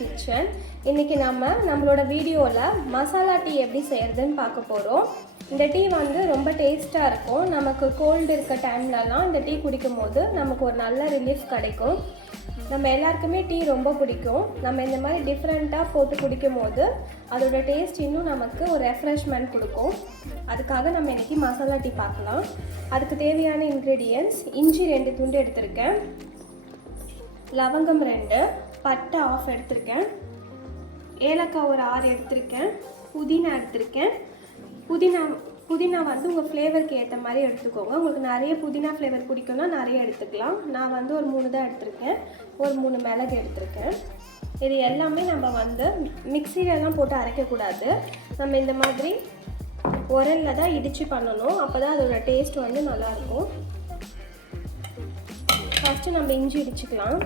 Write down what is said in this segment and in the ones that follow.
Kitchen. இன்றைக்கி நம்மளோட வீடியோவில் மசாலா டீ எப்படி செய்கிறதுன்னு பார்க்க போகிறோம். இந்த டீ வந்து ரொம்ப டேஸ்ட்டாக இருக்கும். நமக்கு கோல்டு இருக்க டைம்லலாம் இந்த டீ குடிக்கும் போது நமக்கு ஒரு நல்ல ரிலீஃப் கிடைக்கும். நம்ம எல்லாருக்குமே டீ ரொம்ப பிடிக்கும். நம்ம இந்த மாதிரி டிஃப்ரெண்ட்டாக போட்டு குடிக்கும் போது அதோட டேஸ்ட் இன்னும் நமக்கு ஒரு ரெஃப்ரெஷ்மெண்ட் கொடுக்கும். அதுக்காக நம்ம இன்றைக்கி மசாலா டீ பார்க்கலாம். அதுக்கு தேவையான இன்க்ரீடியன்ட்ஸ்: இஞ்சி 2 துண்டு எடுத்திருக்கேன், லவங்கம் 2, பட்டை ஆஃப் எடுத்திருக்கேன், ஏலக்காய் ஒரு 6 எடுத்திருக்கேன், புதினா எடுத்திருக்கேன். புதினா வந்து உங்கள் ஃப்ளேவருக்கு ஏற்ற மாதிரி எடுத்துக்கோங்க. உங்களுக்கு நிறைய புதினா ஃப்ளேவர் பிடிக்கும்னா நிறைய எடுத்துக்கலாம். நான் வந்து ஒரு 3 தான் எடுத்திருக்கேன். ஒரு 3 மிளகு எடுத்திருக்கேன். இது எல்லாமே நம்ம வந்து மிக்சிலெலாம் போட்டு அரைக்கக்கூடாது. நம்ம இந்த மாதிரி உரலில் தான் இடித்து பண்ணணும். அப்போ தான் அதோட டேஸ்ட் வந்து நல்லாயிருக்கும். ஃபஸ்ட்டு நம்ம இஞ்சி இடிச்சுக்கலாம்.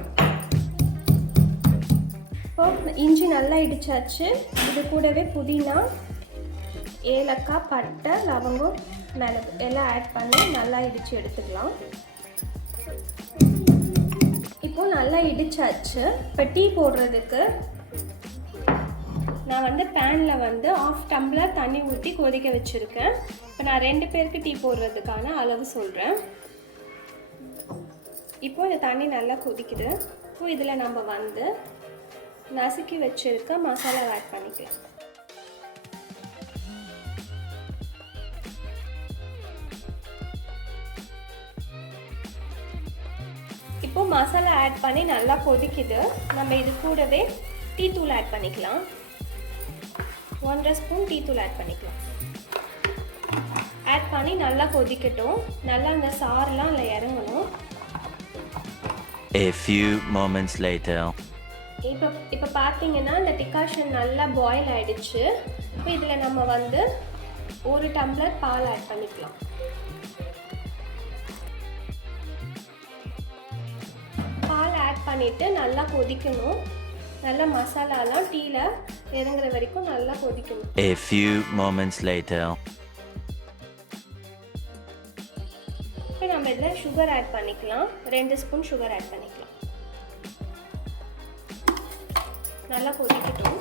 இப்போ இஞ்சி நல்லா இடித்தாச்சு. இது கூடவே புதினா, ஏலக்காய், பட்டை, லவங்கம், மிளகு எல்லாம் ஆட் பண்ணி நல்லா இடித்து எடுத்துக்கலாம். இப்போது நல்லா இடித்தாச்சு. இப்போ டீ போடுறதுக்கு நான் வந்து பேனில் வந்து 1/2 டம்ளர் தண்ணி ஊற்றி கொதிக்க வச்சுருக்கேன். இப்போ நான் 2 பேருக்கு டீ போடுறதுக்கான அளவு சொல்கிறேன். இப்போது இந்த தண்ணி நல்லா கொதிக்குது. இப்போ இதில் நம்ம வந்து நசுக்கி வச்சுருக்க மசாலா ஆட் பண்ணிக்கலாம். இப்போது மசாலா ஆட் பண்ணி நல்லா கொதிக்குது. நம்ம இது கூடவே டீ தூள் ஆட் பண்ணிக்கலாம். 1/2 ஸ்பூன் டீ தூள் ஆட் பண்ணிக்கலாம். ஆட் பண்ணி நல்லா கொதிக்கட்டும். நல்லா அந்த சாரெலாம் அதில் இறங்கணும். A few moments later. இப்போ பார்த்தீங்கன்னா இந்த டிகாஷன் நல்லா பாயில் ஆகிடுச்சு. இப்போ இதில் நம்ம வந்து 1 டம்ளர் பால் ஆட் பண்ணிக்கலாம். பால் ஆட் பண்ணிவிட்டு நல்லா கொதிக்கணும். நல்லா மசாலாலாம் டீயில் இறங்குற வரைக்கும் நல்லா கொதிக்கணும். A few moments later. இப்போ நம்ம இதில் சுகர் ஆட் பண்ணிக்கலாம். 2 ஸ்பூன் சுகர் ஆட் பண்ணிக்கலாம். நல்லா கொதிக்கட்டும்.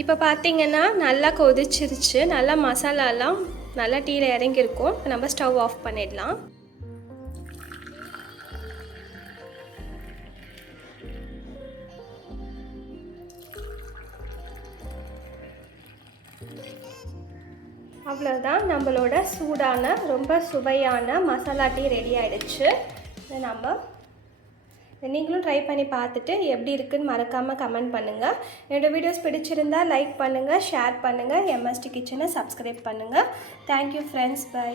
இப்போ பார்த்தீங்கன்னா நல்லா கொதிச்சிருச்சு. நல்லா மசாலாலாம் நல்லா டீயில் இறங்கியிருக்கும். நம்ம ஸ்டவ் ஆஃப் பண்ணிடலாம். அவ்வளோதான், நம்மளோட சூடான ரொம்ப சுவையான மசாலா டீ ரெடி ஆகிடுச்சு. நீங்களும் ட்ரை பண்ணி பார்த்துட்டு எப்படி இருக்குன்னு மறக்காமல் கமெண்ட் பண்ணுங்கள். என்னோடய வீடியோஸ் பிடிச்சிருந்தால் லைக் பண்ணுங்கள், ஷேர் பண்ணுங்கள், MSD கிச்சனை சப்ஸ்கிரைப் பண்ணுங்கள். Thank you friends, by.